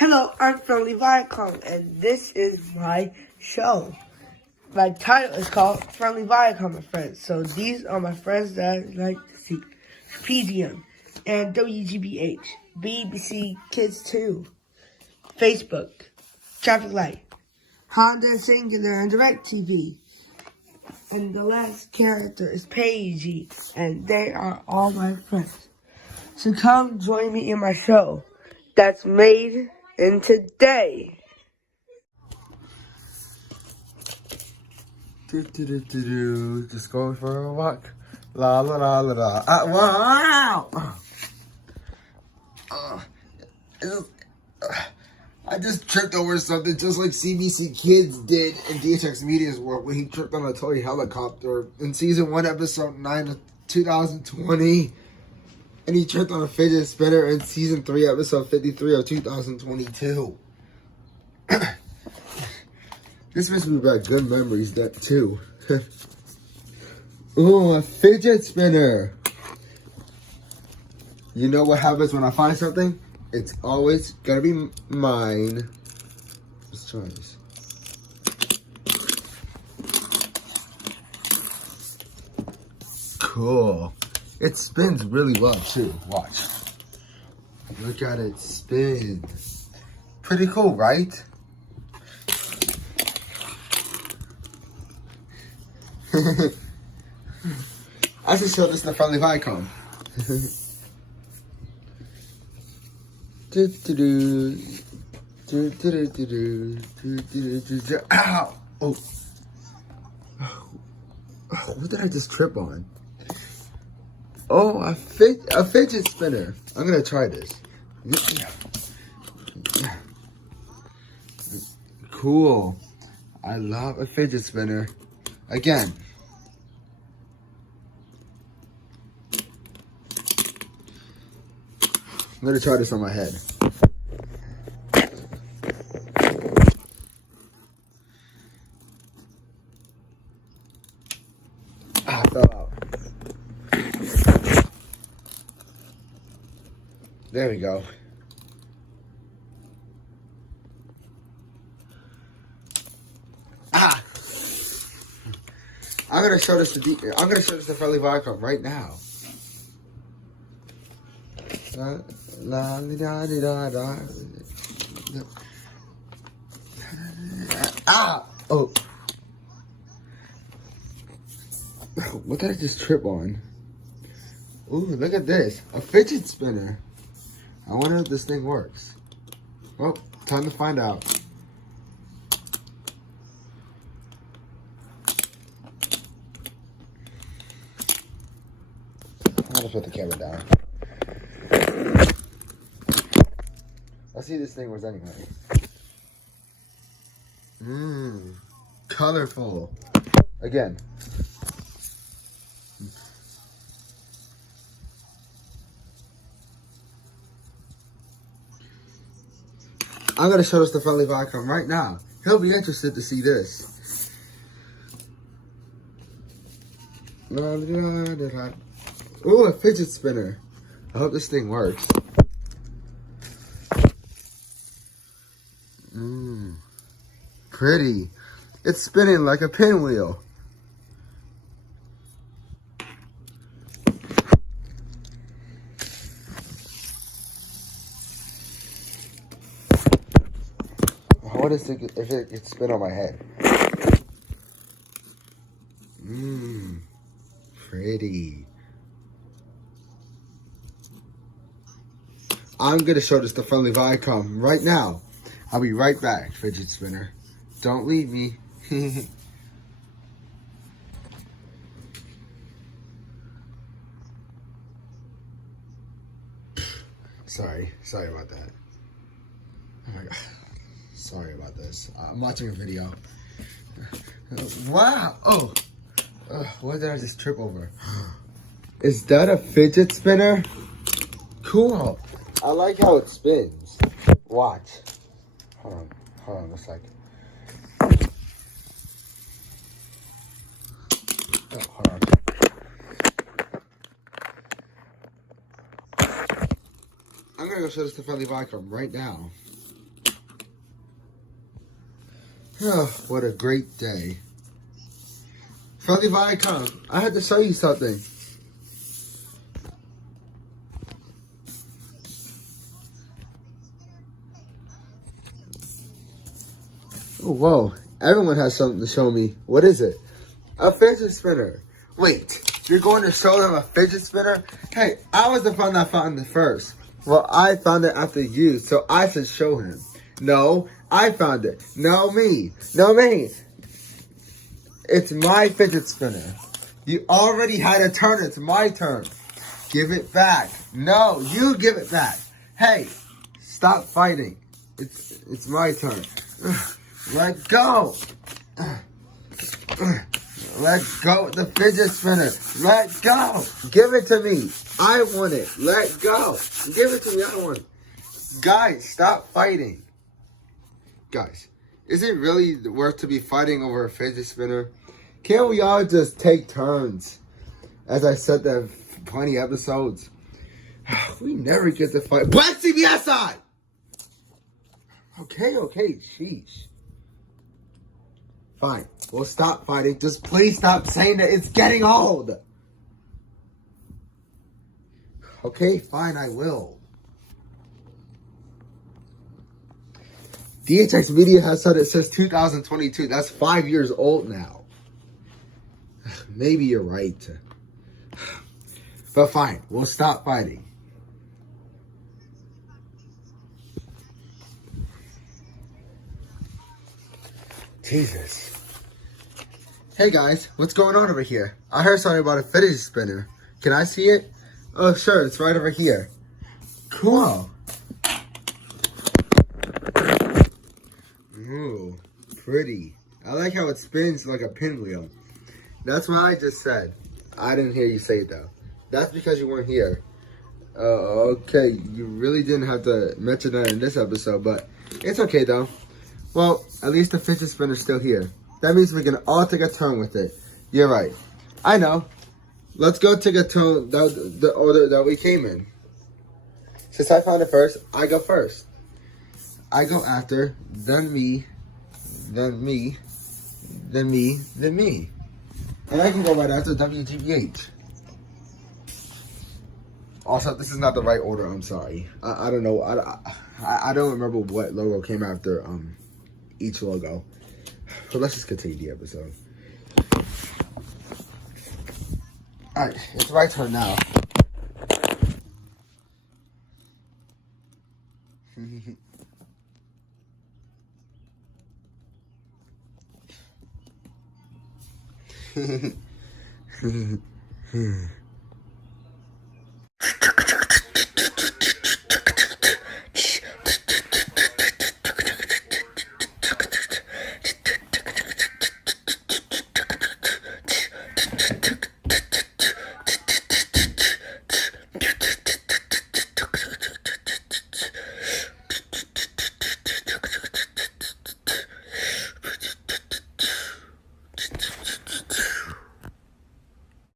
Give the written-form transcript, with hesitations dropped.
Hello, I'm Friendly Viacom, and this is my show. My title is called Friendly Viacom and Friends. So these are my friends that I like to see. PGM and WGBH, BBC Kids 2, Facebook, Traffic Light, Honda Singular and DirecTV. And the last character is Paige, and they are all my friends. So come join me in my show that's made in today. Just going for a walk. La la la la la. Wow! I just tripped over something just like CBC Kids did in DHX Media's world when he tripped on a toy helicopter in season 1, episode 9 of 2020. And he tripped on a fidget spinner in season 3, episode 53 of 2022. This makes me bring back good memories, that too. Ooh, a fidget spinner. You know what happens when I find something? It's always gonna be mine. Let's try this. Cool. It spins really well too. Watch. Look at it spin. Pretty cool, right? I should show this to Friendly Viacom. Ow! Oh. What did I just trip on? Oh, a fidget spinner. I'm gonna try this. Cool. I love a fidget spinner. Again. I'm gonna try this on my head. Ah, it fell out. There we go. Ah! I'm gonna show this to Friendly Viacom right now. La da da da. Ah! Oh. What did I just trip on? Ooh, look at this. A fidget spinner. I wonder if this thing works. Well, time to find out. I'll just put the camera down. Let's see if this thing works anyway. Colorful. Again. I'm going to show this to Friendly Viacom right now. He'll be interested to see this. Ooh, a fidget spinner. I hope this thing works. Pretty. It's spinning like a pinwheel. What is it if it could spin on my head? Pretty. I'm gonna show this to Friendly Viacom right now. I'll be right back, fidget spinner. Don't leave me. Sorry about that. Oh my God. Sorry about this. I'm watching a video. Wow. Oh. What did I just trip over? Is that a fidget spinner? Cool. I like how it spins. Watch. Hold on a second. Oh, hold on. I'm gonna go show this to Friendly Viacom right now. Oh, what a great day. Friendly Viacom, I had to show you something. Oh, whoa. Everyone has something to show me. What is it? A fidget spinner. Wait, you're going to show them a fidget spinner? Hey, I was the one that found it first. Well, I found it after you, so I should show him. No, I found it. No, me. No, me. It's my fidget spinner. You already had a turn. It's my turn. Give it back. No, you give it back. Hey, stop fighting. It's my turn. Let go. Let go of the fidget spinner. Let go. Give it to me. I want it. Let go. Give it to me. I want it. Guys, stop fighting. Guys, is it really worth to be fighting over a fidget spinner? Can't we all just take turns? As I said that plenty episodes. We never get to fight. Black CBS on! Okay, sheesh. Fine, we'll stop fighting. Just please stop saying that it's getting old. Okay, fine, I will. DHX Media has said it says 2022. That's 5 years old now. Maybe you're right. But fine, we'll stop fighting. Jesus. Hey guys, what's going on over here? I heard something about a fidget spinner. Can I see it? Oh sure, it's right over here. Cool. Ooh, pretty. I like how it spins like a pinwheel. That's what I just said. I didn't hear you say it though. That's because you weren't here. Okay, you really didn't have to mention that in this episode, but it's okay though. Well, at least the fidget spinner's still here. That means we can all take a turn with it. You're right. I know. Let's go take a turn the order that we came in. Since I found it first, I go first. I go after, then me, then me, then me, then me. And I can go right after WGBH. Also, this is not the right order. I'm sorry. I don't know. I don't remember what logo came after each logo. But let's just continue the episode. Alright, it's my turn now.